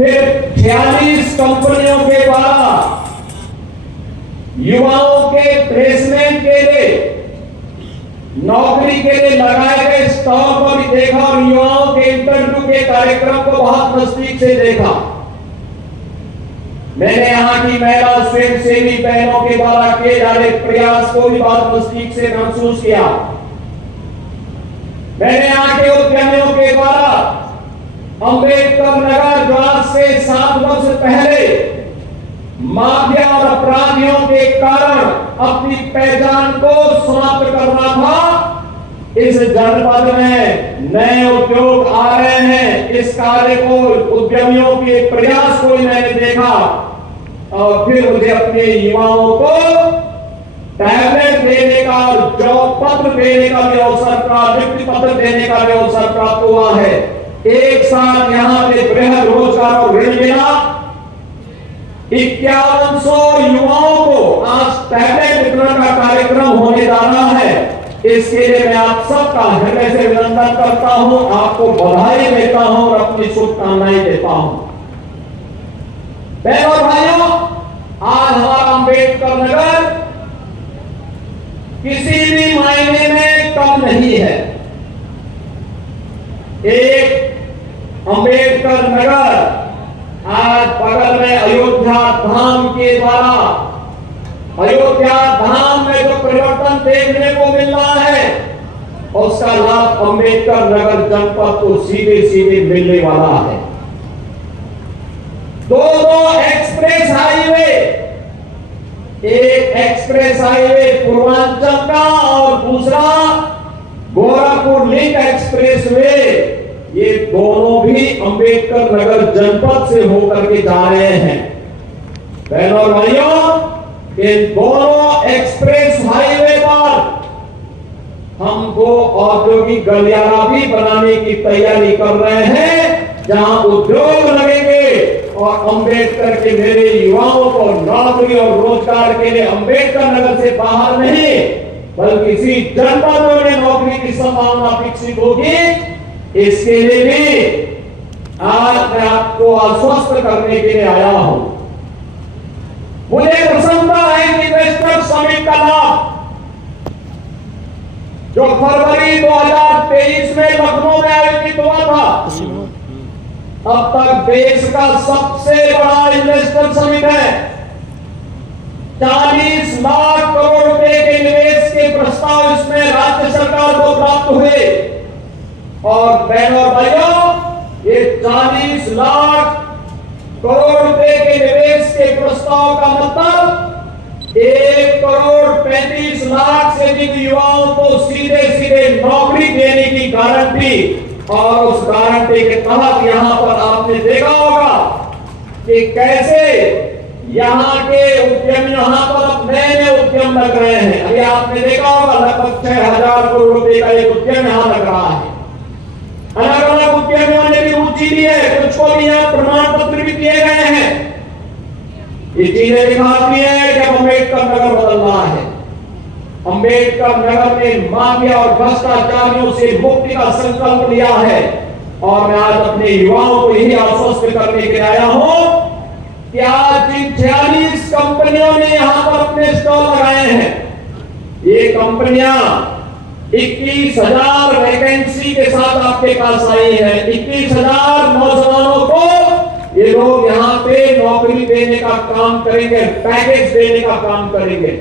फिर 46 कंपनियों के द्वारा युवाओं के प्लेसमेंट के लिए, नौकरी के लिए लगाए गए स्टॉल को भी देखा और युवाओं के इंटरव्यू के कार्यक्रम को बहुत नजदीक से देखा। मैंने यहाँ की महिला स्वयंसेवी बहनों के द्वारा किए जा रहे प्रयास को भी बहुत नजदीक से महसूस किया। मैंने यहाँ के उद्यमियों के द्वारा अंबेडकर नगर जो आज से 7 वर्ष पहले माफिया और अपराधियों के कारण अपनी पहचान को समाप्त करना था, इस जनपद में नए उद्योग आ रहे हैं। इस कार्य को, उद्यमियों के प्रयास को मैंने देखा और फिर मुझे अपने युवाओं को टैबलेट देने का और जॉब पत्र देने का भी अवसर प्राप्त, नियुक्ति पत्र देने का भी अवसर प्राप्त हुआ है। एक साथ यहाँ पे बृहद रोजगार और ऋण मिला। 5100 युवाओं को आज टैबलेट वितरण का कार्यक्रम होने जा रहा है। इसके लिए मैं आप सबका हृदय से अभिनंदन करता हूं, आपको बधाई देता हूं और अपनी शुभकामनाएं देता हूं। बहनों और भाइयों, आज हमारा अंबेडकर नगर किसी भी मायने में कम नहीं है। एक अंबेडकर नगर आज बगल में अयोध्या धाम के द्वारा, अयोध्या धाम में जो परिवर्तन देखने को मिल रहा है, उसका लाभ अंबेडकर नगर जनपद को सीधे सीधे मिलने वाला है। दो एक्सप्रेस हाईवे, एक एक्सप्रेस हाईवे पूर्वांचल का और दूसरा गोरखपुर लिंक एक्सप्रेसवे, ये दोनों भी अंबेडकर नगर जनपद से होकर के जा रहे हैं। बहनों और भाइयों, इन दोनों एक्सप्रेस हाईवे पर हमको औद्योगिक गलियारा भी बनाने की तैयारी कर रहे हैं, जहां उद्योग लगेंगे और अंबेडकर के मेरे युवाओं को नौकरी और रोजगार के लिए अंबेडकर नगर से बाहर नहीं बल्कि इसी जनपद में नौकरी की संभावना विकसित होगी। इसके लिए भी आज मैं आपको आश्वस्त करने के लिए आया हूं। मुझे प्रसन्नता है कि इन्वेस्टर समिट का लाभ जो फरवरी 2023 में लखनऊ में आयोजित हुआ था, अब तक देश का सबसे बड़ा इन्वेस्टर समिट है। 40 लाख करोड़ रुपए के निवेश के प्रस्ताव इसमें राज्य सरकार को प्राप्त हुए। और बहनों और भाइयों, ये 40 लाख करोड़ रुपए के निवेश के प्रस्ताव का मतलब 1,35,00,000 से अधिक युवाओं को सीधे सीधे नौकरी देने की गारंटी। और उस गारंटी के तहत यहां पर आपने देखा होगा कि कैसे यहां के उद्यम यहां पर नए उद्यम लग रहे हैं। अभी आपने देखा होगा लगभग 6,000 करोड़ रुपए का एक उद्यम यहां लग रहा है। अलग अलग उद्यमियों ने भी रुचि ली है, कुछ को भी यहाँ प्रमाण पत्र भी दिए गए हैं। ये चीजें दिखाती है कि अंबेडकर नगर बदल रहा है। अंबेडकर नगर ने माफिया और भ्रष्टाचारियों से मुक्ति का संकल्प लिया है। और मैं आज अपने युवाओं को यही आश्वस्त करने के लिए आया हूं कि आज जिन 46 कंपनियों ने यहां पर अपने स्टॉल लगाए हैं, ये कंपनियां 21,000 वैकेंसी के साथ आपके पास आई है। 21,000 नौजवानों को ये लोग यहाँ पे नौकरी देने का काम करेंगे, पैकेज देने का काम करेंगे।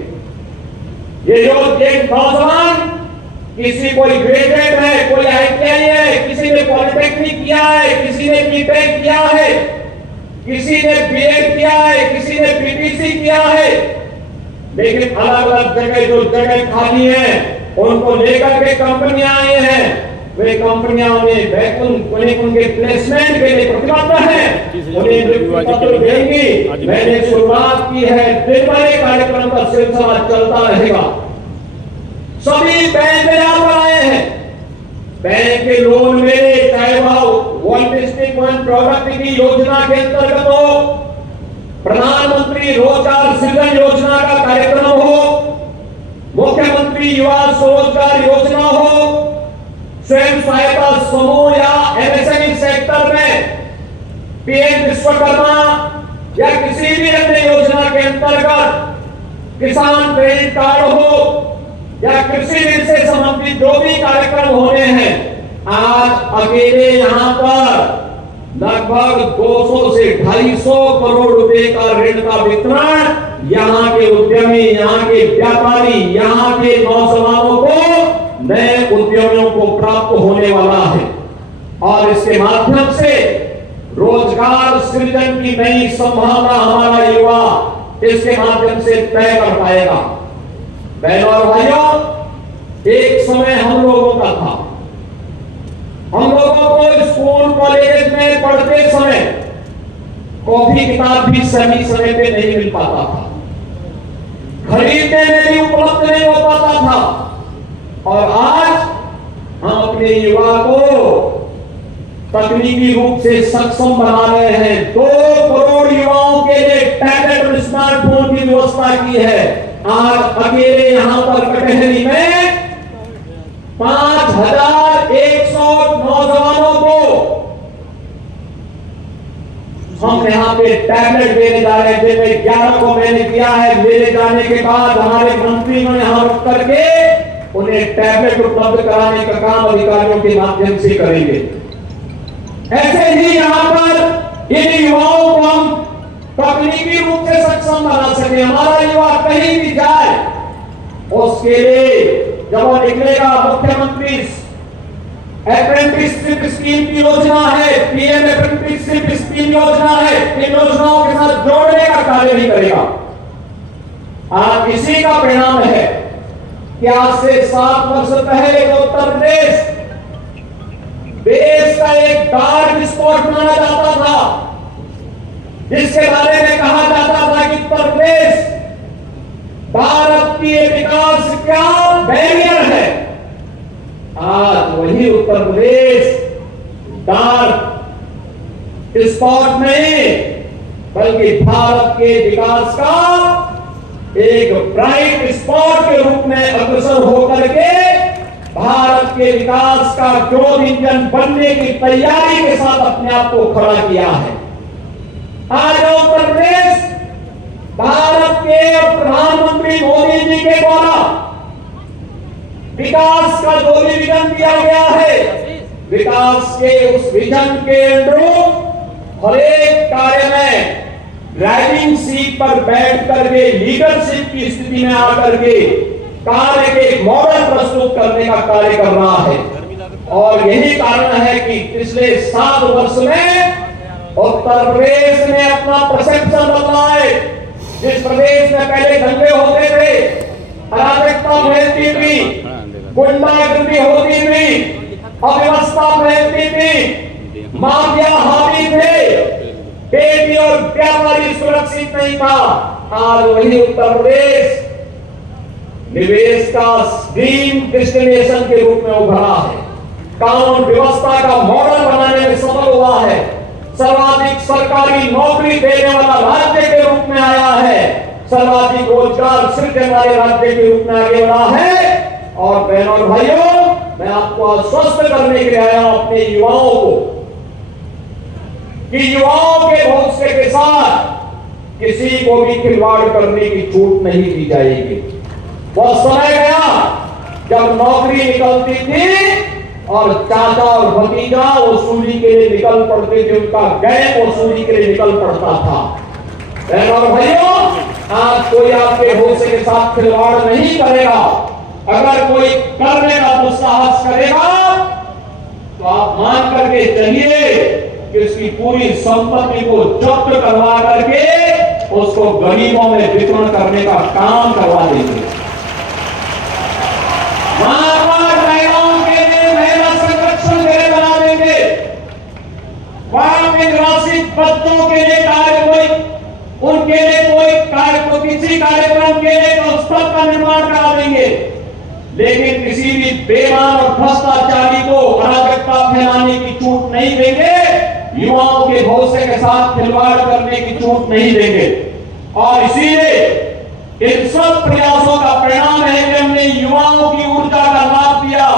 ये जो एक नौजवान, किसी कोई ग्रेजुएट है, कोई ITI है, किसी ने पॉलिटेक्निक किया है, किसी ने BTech किया है, किसी ने BEd किया है, किसी ने PTC किया है, लेकिन अलग अलग जगह जो जगह खाली है उनको लेकर के कंपनियां आई हैं। वे कंपनियां उनके प्लेसमेंट के लिए प्रतिबद्ध हैं, उन्हें नियुक्ति पत्र देंगी। मैंने शुरुआत की है, दिन भर कार्यक्रम का सिलसिला चलता रहेगा। सभी बैंक यहाँ पर आए हैं, बैंक के लोन मिले, चाहे वह वन डिस्ट्रिक्ट वन प्रोडक्ट की योजना के अंतर्गत हो, प्रधानमंत्री रोजगार सृजन योजना का कार्यक्रम हो, मुख्यमंत्री युवा स्वरोजगार योजना हो, स्वयं सहायता समूह या MSME सेक्टर में पीएम विश्वकर्मा या किसी भी अन्य योजना के अंतर्गत किसान क्रेडिट कार्ड हो या कृषि ऋण से संबंधित जो भी कार्यक्रम होने हैं, आज अकेले यहाँ पर लगभग 200 से 250 करोड़ रुपए का ऋण का वितरण यहाँ के उद्यमी, यहाँ के व्यापारी, यहाँ के नौजवानों को, नए उद्यमियों को प्राप्त होने वाला है। और इसके माध्यम से रोजगार सृजन की नई संभावना हमारा युवा इसके माध्यम से तय कर पाएगा। बहनों और भाइयों, एक समय हम लोगों का था, हम लोगों को स्कूल कॉलेज में पढ़ते समय कॉपी किताब भी सही समय पे नहीं मिल पाता था, खरीदने में भी उपलब्ध नहीं हो पाता था। और आज हम अपने युवा को तकनीकी रूप से सक्षम बना रहे हैं। 2 करोड़ युवाओं के लिए टैबलेट और स्मार्टफोन की व्यवस्था की है। आज अकेले यहां पर कटहरी में 5100 नौजवानों को हम यहां पे टैबलेट देने जा रहे हैं, जिनमें 11 को मैंने दिया है। मेरे जाने के बाद हमारे मंत्री ने यहां रुक करके उन्हें टैबलेट उपलब्ध कराने का काम अधिकारियों के माध्यम से करेंगे। ऐसे ही यहां पर इन युवाओं को हम तकनीकी रूप से सक्षम बना सके। हमारा युवा कहीं भी जाए, उसके लिए जब वो निकलेगा, मुख्यमंत्री अप्रेंटिसशिप स्कीम की योजना है, पीएम अप्रेंटिसशिप स्कीम योजना है, इन योजनाओं के साथ जोड़ने का कार्य नहीं करेगा। आज इसी का परिणाम है कि आज से 7 वर्ष पहले उत्तर प्रदेश देश का एक डार्क स्पॉट माना जाता था, जिसके बारे में कहा जाता था कि उत्तर प्रदेश भारत के विकास का बैरियर है। आज वही उत्तर प्रदेश डार्क स्पॉट नहीं, बल्कि भारत के विकास का एक ब्राइट स्पॉट के रूप में अग्रसर होकर के भारत के विकास का ग्रोथ इंजन बनने की तैयारी के साथ अपने आप को खड़ा किया है। आज उत्तर प्रदेश भारत के प्रधानमंत्री मोदी जी के द्वारा विकास का जो भी विजन दिया गया है, विकास के उस विजन के अनुरूप हर एक कार्य में ड्राइविंग सीट पर बैठ करके लीडरशिप की स्थिति में आकर के कार्य के मॉडल प्रस्तुत करने का कार्य कर रहा है। और यही कारण है कि पिछले 7 वर्ष में उत्तर प्रदेश ने अपना परसेप्शन बदला है। जिस प्रदेश में पहले दंगे होते थे, अराजकता फैलती थी, गुंडागर्दी होती थी, अव्यवस्था फैलती थी, माफिया हावी थे, बेटी और व्यापारी सुरक्षित नहीं था, आज वही उत्तर प्रदेश निवेश का ड्रीम डेस्टिनेशन के रूप में उभरा है। कानून व्यवस्था का मॉडल बनाने में सफल हुआ है। सर्वाधिक सरकारी नौकरी देने वाला राज्य के रूप में आया है। सर्वाधिक रोजगार सृजन वाले राज्य के रूप में आगे बढ़ा है। और बहनों और भाइयों, मैं आपको आश्वस्त करने के लिए आया हूं अपने युवाओं को कि युवाओं के भविष्य के साथ किसी को भी खिलवाड़ करने की छूट नहीं दी जाएगी। वह समय गया जब नौकरी निकलती थी और चाचा और भतीजा वसूली के लिए निकल पड़ते थे, उनका गैंग वसूली के लिए निकल पड़ता था। बहनों और भाइयों, आज कोई आपके भविष्य के साथ खिलवाड़ नहीं करेगा। अगर कोई करने का दुस्साहस करेगा तो आप मान करके चलिए कि उसकी पूरी संपत्ति को जब्त करवा करके उसको गरीबों में वितरण करने का काम करवा देंगे। महिलाओं के लिए महिला संरक्षण गृह बना देंगे। वहां पे निवासित बच्चों के लिए उनके लिए कोई कार्य, किसी कार्यक्रम के लिए स्थल का निर्माण करा देंगे। लेकिन किसी भी बेईमान और भ्रष्टाचारी को अराजकता फैलाने की छूट नहीं देंगे। युवाओं के भविष्य के साथ खिलवाड़ करने की छूट नहीं देंगे। और इसीलिए इन सब प्रयासों का परिणाम है कि हमने युवाओं की ऊर्जा का लाभ दिया,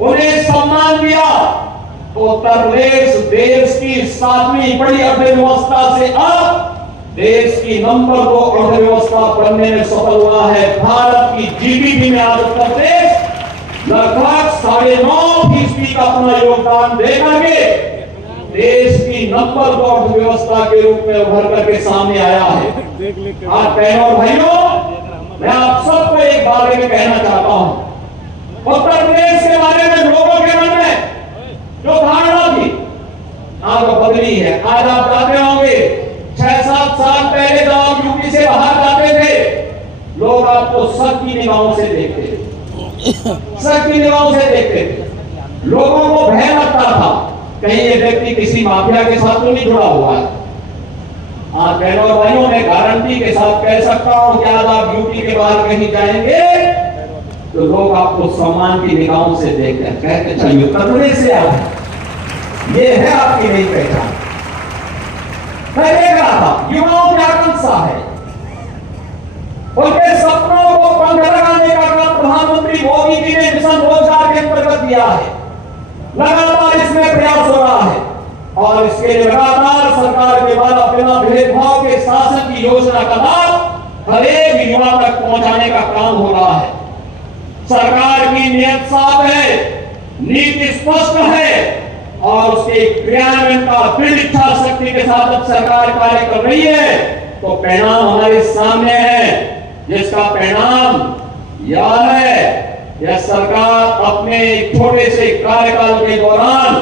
उन्हें सम्मान दिया, उत्तर प्रदेश देश की 7वीं बड़ी अर्थव्यवस्था से अब देश की नंबर 2 अर्थव्यवस्था बनने में सफल हुआ है। भारत की जीडीपी में आज उत्तर प्रदेश लगभग 9.5% का अपना योगदान दे करके देश की नंबर 2 अर्थव्यवस्था के रूप में उभर करके सामने आया है। आज बहनों और भाइयों, मैं आप सबको एक बारे में कहना चाहता हूं। उत्तर प्रदेश के बारे में लोगों के मन में जो धारणा थी आज वो बदली है। आज आप जाते होंगे 6-7 साल पहले जब आप यूपी से बाहर जाते थे, लोग आपको शक की निगाहों से देखते थे, शक की निगाहों से देखते थे। लोगों को भय लगता था कहीं ये व्यक्ति किसी माफिया के साथ तो नहीं जुड़ा हुआ है। आज बहनों और भाइयों, मैं गारंटी के साथ कह सकता हूं कि आज आप यूपी के बाहर कहीं जाएंगे तो लोग आपको सम्मान की निगाहों से देखते हैं, कहते चलिए उत्तर प्रदेश से आप, ये है आपकी नई पहचान। मैं देख रहा था युवाओं की आकांक्षा है, उनके सपनों को पंख लगाने का काम प्रधानमंत्री मोदी जी ने मिशन रोजगार के अंतर्गत दिया है। लगातार इसमें प्रयास हो रहा है और इसके लिए लगातार सरकार के द्वारा बिना भेदभाव के शासन की योजना का लाभ हर एक युवा तक पहुंचाने का काम हो रहा है। सरकार की नीयत साफ है, नीति स्पष्ट है और उसके क्रियान्वयन का दृढ़ इच्छा शक्ति के साथ अब सरकार कार्य कर रही है तो परिणाम हमारे सामने है, जिसका परिणाम यह है यह सरकार अपने छोटे से कार्यकाल के दौरान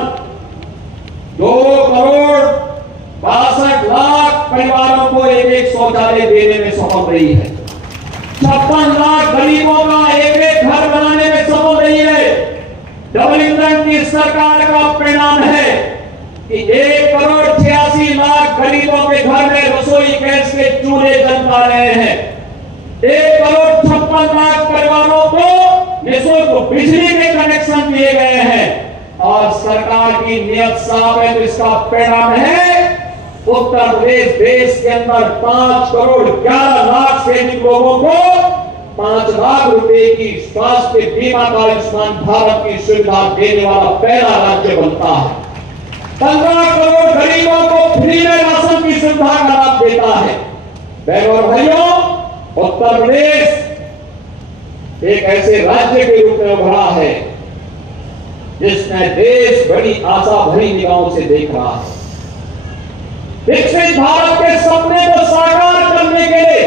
2,62,00,000 परिवारों को एक शौचालय देने में सफल रही है। 56 लाख गरीबों का एक घर बनाने में सफल रही है। डबल इंजन की सरकार का परिणाम है कि 1,86,00,000 गरीबों के घर में रसोई गैस के चूल्हे जल पा रहे हैं। 1,56,00,000 परिवारों को निःशुल्क बिजली के कनेक्शन दिए गए हैं और सरकार की नीयत साफ है तो इसका परिणाम है उत्तर प्रदेश देश के अंदर 5,11,00,000 से अधिक लोगों को 5 लाख रुपए की स्वास्थ्य बीमा का आयुष्मान भारत की सुविधा देने वाला पहला राज्य बनता है। 15 करोड़ गरीबों को फ्री में राशन की सुविधा का लाभ देता है। बहनों और भाइयों, उत्तर प्रदेश एक ऐसे राज्य के रूप में उभरा है जिसमें देश बड़ी आशा भरी निगाहों से देख रहा है। विकसित भारत के सपने को साकार करने के लिए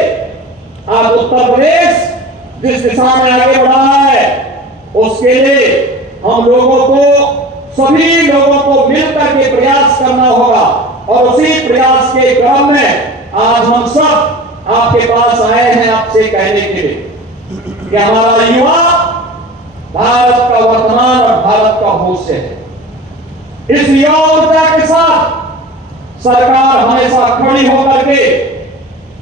आज उत्तर प्रदेश जिस दिशा में आगे बढ़ा है उसके लिए हम लोगों को, सभी लोगों को मिलकर के प्रयास करना होगा और उसी प्रयास के क्रम में आज हम सब आपके पास आए हैं आपसे कहने के लिए कि हमारा युवा भारत का वर्तमान और भारत का भविष्य है। इस युवा ऊर्जा के साथ सरकार हमेशा खड़ी होकर के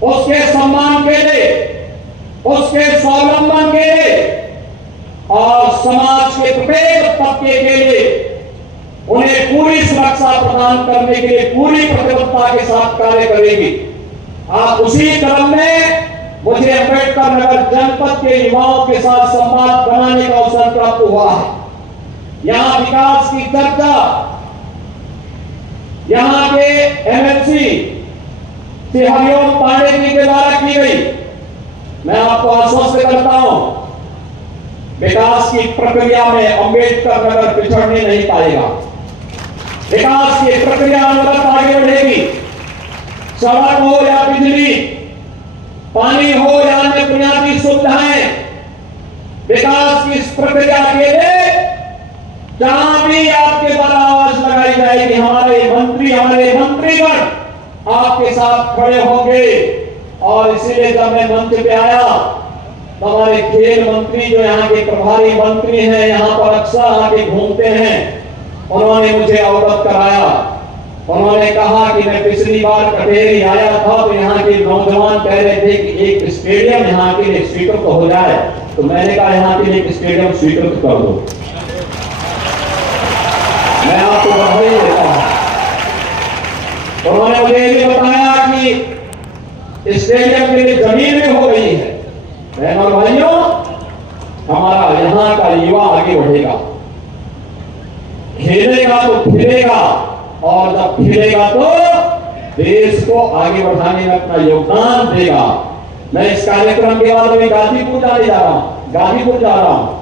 उसके सम्मान के लिए, उसके स्वावलंबन के लिए और समाज के प्रत्येक तबके के लिए उन्हें पूरी सुरक्षा प्रदान करने के लिए पूरी प्रतिबद्धता के साथ कार्य करेगी। आप उसी क्रम में मुझे अंबेडकर नगर जनपद के युवाओं के साथ संवाद बनाने का अवसर प्राप्त हुआ है। यहाँ विकास की चर्चा यहाँ के एमएलसी श्री हरिओम पांडे जी के द्वारा की गई। मैं आपको आश्वस्त करता हूं विकास की प्रक्रिया में अंबेडकर नगर पिछड़ने नहीं पाएगा। विकास की प्रक्रिया अनुगत आगे बढ़ेगी। सड़क हो या बिजली, पानी हो या अन्य बुनियादी सुविधाएं, विकास की इस प्रक्रिया के लिए जहां भी आपके द्वारा आवाज लगाई जाएगी हमारे मंत्री, हमारे मंत्रीगण आपके साथ खड़े होंगे। और इसीलिए जब मैं मंच पे आया तो हमारे खेल मंत्री जो यहाँ के प्रभारी मंत्री हैं, यहाँ पर अक्सर आके घूमते हैं, उन्होंने मुझे अवगत कराया। उन्होंने कहा कि मैं पिछली बार कटेरी आया था तो यहाँ के नौजवान कह रहे थे कि एक स्टेडियम यहाँ के लिए स्वीकृत हो जाए, तो मैंने कहा यहाँ के लिए एक स्टेडियम स्वीकृत कर दो। मैं आपको बधाई देता हूं। उन्होंने मुझे ये बताया कि स्टेडियम के लिए जमीन में हो गई है। बहनों और भाइयों, हमारा यहाँ का युवा आगे बढ़ेगा, खेलेगा तो खिलेगा, और जब खिलेगा तो देश को आगे बढ़ाने में अपना योगदान देगा। मैं इस कार्यक्रम के बाद अभी गाजीपुर जाने जा रहा हूं, गाजीपुर जा रहा हूं।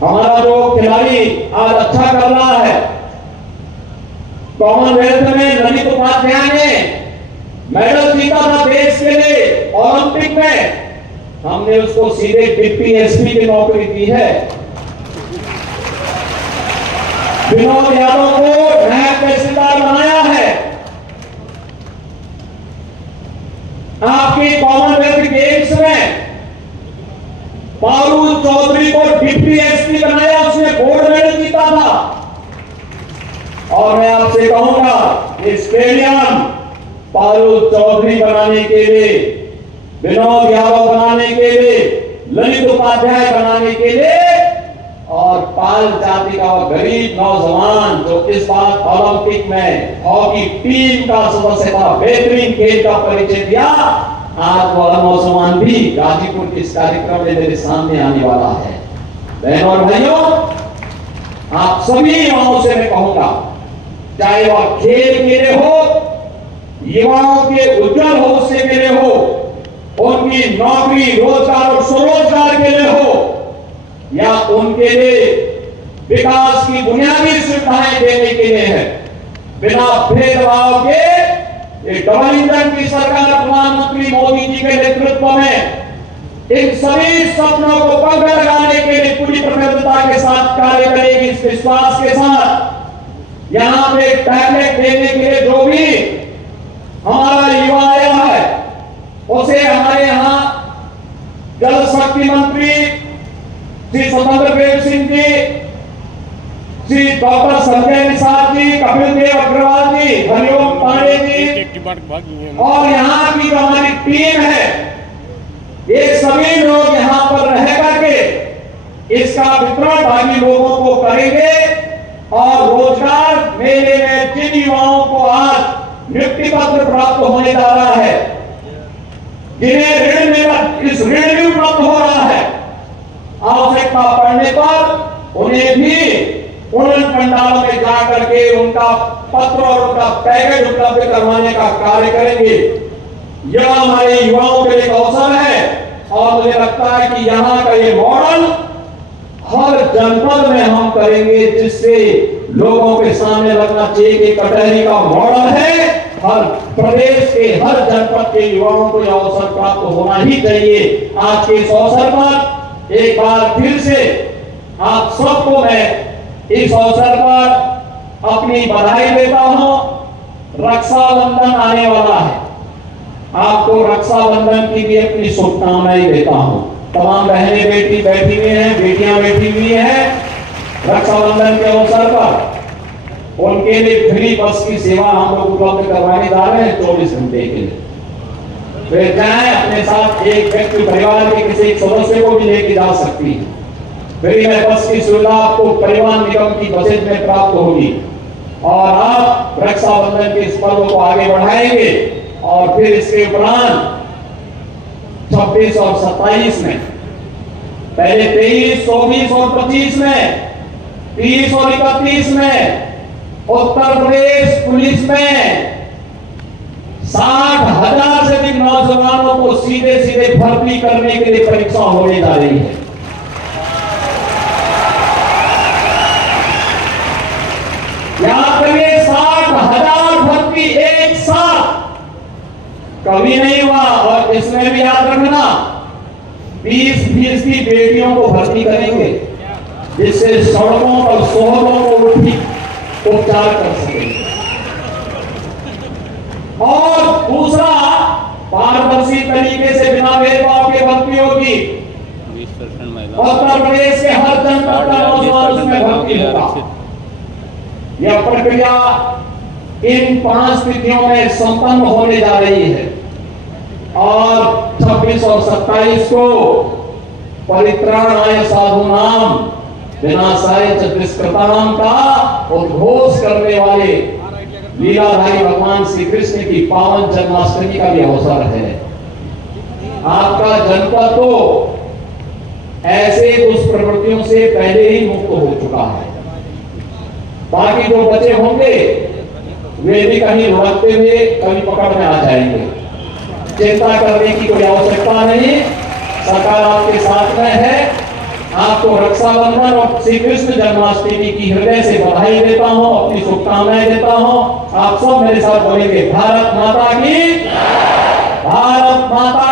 हमारा जो खिलाड़ी आज अच्छा कर रहा है, कॉमनवेल्थ में ललित उपाध्याय ने मेडल जीता था देश के लिए ओलंपिक में, हमने उसको सीधे डिप्टी एसपी की नौकरी दी है। विनोद यादव को नायब तहसीलदार बनाया है। आपकी कॉमनवेल्थ गेम्स में पारुल चौधरी को डिप्टी एसपी बनाया, उसने गोल्ड मेडल जीता था। और मैं आपसे कहूंगा, स्टेडियम पारुल चौधरी बनाने के लिए, विनोद यादव बनाने के लिए, ललित उपाध्याय बनाने के लिए, और पाल जाति का गरीब नौजवान जो इस बार ओलंपिक में हॉकी टीम का सदस्य था, बेहतरीन खेल का परिचय दिया, आज वह नौजवान भी गाजीपुर के इस कार्यक्रम में मेरे सामने आने वाला है। बहनों और भाइयों, आप सभी युवाओं से मैं कहूंगा, चाहे वह खेल के लिए हो, युवाओं के उज्जवल भविष्य के लिए हो, उनकी नौकरी रोजगार और स्वरोजगार के लिए हो, या उनके लिए विकास की बुनियादी सुविधाएं देने के लिए है, बिना भेदभाव के डबल इंजन की सरकार प्रधानमंत्री मोदी जी के नेतृत्व में इन सभी सपनों को पंख लगाने के लिए पूरी प्रतिबद्धता के साथ कार्य करेगी। इस विश्वास के साथ यहां पे टैबलेट देने के लिए जो भी हमारा युवा आया है, उसे हमारे यहां जल शक्ति मंत्री श्री स्वतंत्र देव सिंह जी, श्री डॉक्टर संजय निषाद जी, कपिल देव अग्रवाल जी, हरिओम पांडे जी, और यहाँ की जो हमारी टीम है, ये सभी लोग यहाँ पर रह करके इसका वितरण बाकी लोगों को करेंगे। और रोजगार मेले में जिन युवाओं को आज नियुक्ति पत्र प्राप्त होने जा रहा है, जिन्हें ऋण मेरा इस ऋण भी उपलब्ध हो रहा है, आवश्यकता पड़ने पर उन्हें भी उन पंडालों में जाकर के उनका पत्र और उनका पैकेज उपलब्ध करवाने का कार्य करेंगे। यह हमारे युवाओं के लिए अवसर है, और मुझे लगता है कि यहाँ का ये मॉडल हर जनपद में हम करेंगे, जिससे लोगों के सामने लगना चाहिए कि कटहरी का मॉडल है। हर प्रदेश के हर जनपद के युवाओं को यह अवसर प्राप्त होना ही चाहिए। आज के इस अवसर पर एक बार फिर से आप सबको मैं इस अवसर पर अपनी बधाई देता हूं। रक्षाबंधन आने वाला है, आपको रक्षाबंधन की भी अपनी शुभकामनाएं देता हूं। तमाम बहनें बेटी बैठी हुई हैं, बेटियां बैठी हुई हैं। रक्षाबंधन के अवसर पर उनके लिए फ्री बस की सेवा हम लोग उपलब्ध करवाने जा रहे हैं 24 घंटे के लिए। फिर जाए अपने साथ एक व्यक्ति परिवार के किसी एक सदस्य को भी लेके जा सकती है। फ्री में बस की सुविधा आपको परिवहन निगम की बसेज में प्राप्त होगी, और आप रक्षाबंधन के इस पर्व को आगे बढ़ाएंगे। और फिर इसके उपरांत 26 और 27 में, पहले 23, 24 और 25 में, 30 और 31 में उत्तर प्रदेश पुलिस में 60,000 से अधिक नौजवानों को सीधे सीधे भर्ती करने के लिए परीक्षा होने जा रही है। याद करिए, 60,000 भर्ती एक साथ कभी नहीं हुआ। और इसमें भी याद रखना, 20% बेटियों को भर्ती करेंगे, जिससे सड़कों पर शोहरों को ठीक उपचार कर सकेंगे। और दूसरा, पारदर्शी तरीके से बिना भेदभाव के भर्ती होगी। उत्तर प्रदेश के हर जनपद का नौजवान उसमें भर्ती होगा। यह प्रक्रिया इन 5 तिथियों में संपन्न होने जा रही है। और 26 और 27 को परित्राणाय साधूनाम विनाशाय च दुष्कृताम का उद्घोष करने वाले लीलाधारी भगवान श्री कृष्ण की पावन जन्माष्टमी का भी अवसर है। आपका जनपद तो ऐसे दुष्प्रवृत्तियों से पहले ही मुक्त हो चुका है। बाकी जो बचे होंगे वे भी कहीं लुढ़कते हुए कभी पकड़ में आ जाएंगे। चिंता करने की कोई आवश्यकता नहीं, सरकार आपके साथ में है। आपको रक्षाबंधन और श्री कृष्ण जन्माष्टमी की हृदय से बधाई देता हूं, अपनी शुभकामनाएं देता हूं। आप सब मेरे साथ बोलेंगे भारत माता की, भारत माता